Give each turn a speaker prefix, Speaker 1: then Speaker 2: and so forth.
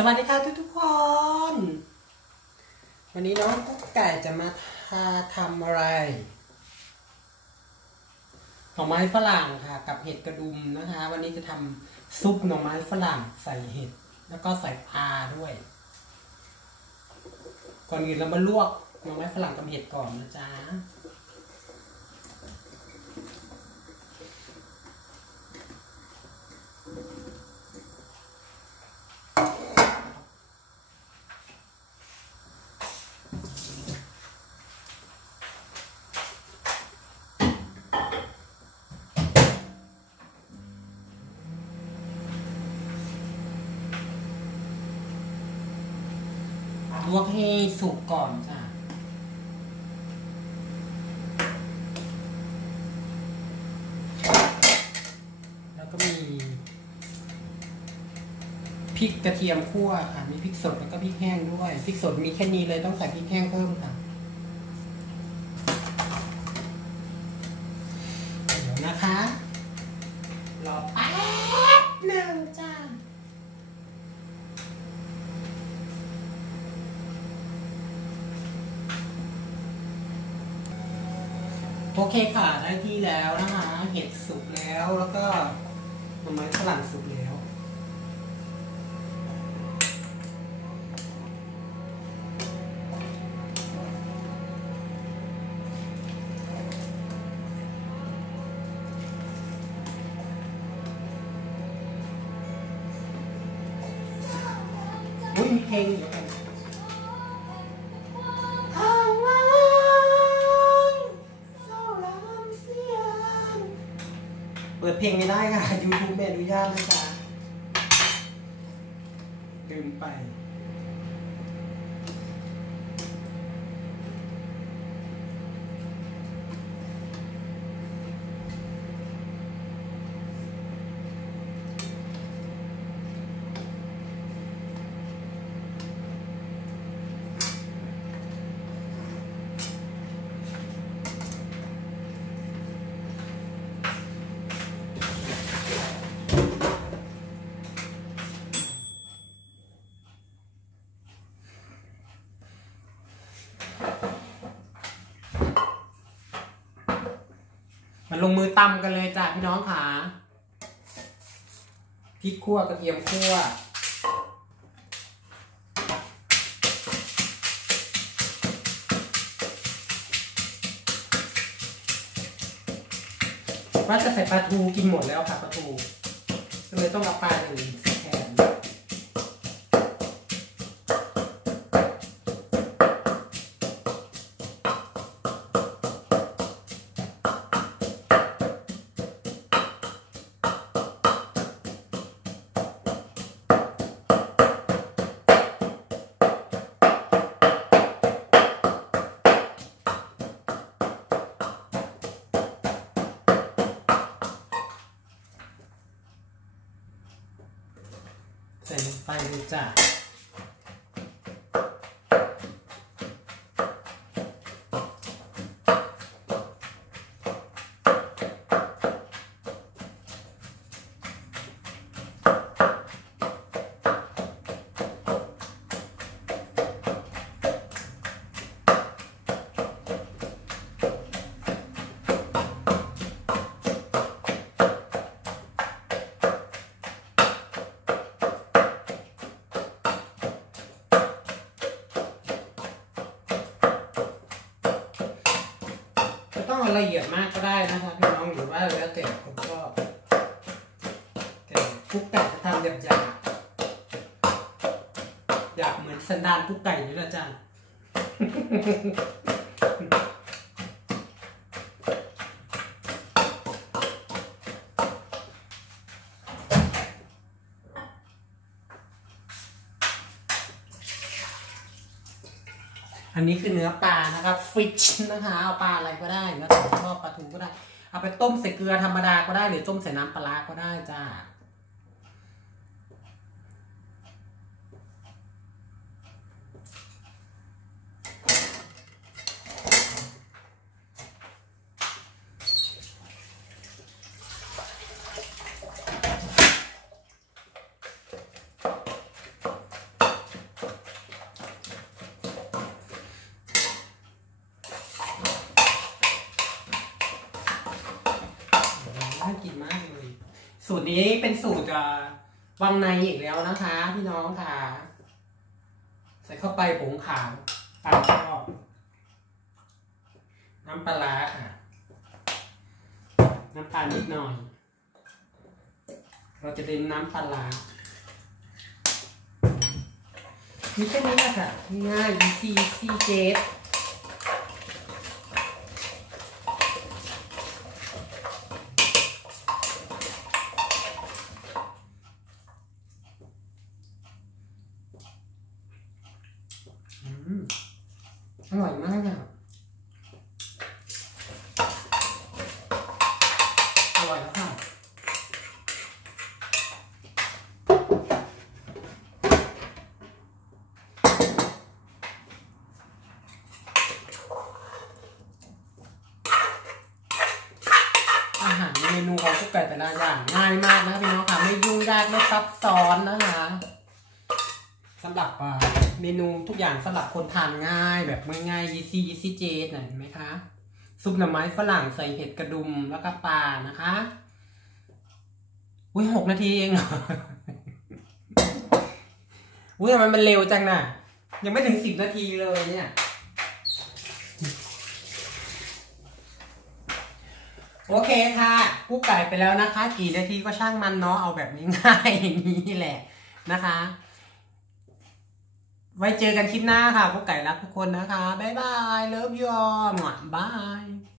Speaker 1: สวัสดีค่ะทุกทุกคน วันนี้น้องกุ๊กไก่จะมาทาทำอะไรหน่อไม้ฝรั่งค่ะ กับเห็ดกระดุมนะคะ วันนี้จะทำซุปหน่อไม้ฝรั่งใส่เห็ด แล้วก็ใส่ปลาด้วย ก่อนอื่นเรามาลวกหน่อไม้ฝรั่งกับเห็ดก่อนนะจ๊ะ ลวกให้สุกก่อนจ้ะแล้วก็มีพริกกระเทียมคั่วค่ะ มีพริกสดแล้วก็พริกแห้งด้วย พริกสดมีแค่นี้เลยต้องใส่พริกแห้งเพิ่มค่ะ เดี๋ยวนะคะ รอแป๊บหนึ่งจ้า โอเคค่ะ ได้ที่แล้วนะคะเห็ดสุกแล้วแล้วก็หน่อไม้ฝรั่งสุกแล้วอุ้ยมีเพลงอยู่ ปิดเพลงไม่ได้ค่ะ YouTube ไม่อนุญาตนะจ๊ะลืมไป มันลงมือตำกันเลยจ้ะพี่น้องขาพริกขั่วกระเทียมขั่วว่าจะใส่ปลาทูกินหมดแล้วค่ะปลาทูก็เลยต้องเอาปลาอย่างอื่น ใส่ลงไปเลยจ้ะไม่ต้องเอา ละเอียดมากก็ได้นะคะพี่น้องหรือว่าแล้วแต่ผมก็แต่กุ๊กไก่จะทำหยาบหยาบอยากเหมือนสันดานกุ๊กไก่นี่แหละจ้ะ อันนี้คือเนื้อปลานะครับฟิชนะคะเอาปลาอะไรก็ได้นะชอบปลาทูก็ได้ เอาไปต้มใส่เกลือธรรมดาก็ได้หรือต้มใส่น้ำปลาก็ได้จ้า เกินมากเลย สูตรนี้เป็นสูตรวังในอีกแล้วนะคะ พี่น้องค่ะ ใส่เข้าไปผงขาวตามชอบน้ำปลาค่ะ น้ำตาลนิดหน่อย เราจะเล่นน้ำปลาร้ามีแค่นี้แหละค่ะง่ายๆ easy easy j อื อร่อยมากอะอร่อยแล้วค่ะอาหารเมนูของกุ๊กไก่แต่ละอย่างง่ายมากนะคะพี่น้องค่ะ ไม่ยุ่งยากไม่ซับซ้อนนะคะ สำหรับเมนูทุกอย่างสำหรับคนทานง่ายแบบง่ายๆ easy easy j หน่อยเห็นไหมคะ ซุปหน่อไม้ฝรั่งใส่เห็ดกระดุมแล้วก็ปลานะคะ อุ้ยหกนาทีเองเหรออุ้ยทำไมมันเร็วจังน่ะ ยังไม่ถึงสิบนาทีเลยเนี่ยโอเคค่ะกุ๊กไก่ไปแล้วนะคะ กี่นาทีก็ช่างมันเนาะเอาแบบง่ายๆอย่างนี้แหละนะคะ ไว้เจอกันคลิปหน้าค่ะพวกไก่รักทุกคนนะคะ บ๊ายบาย เลิฟยอมบาย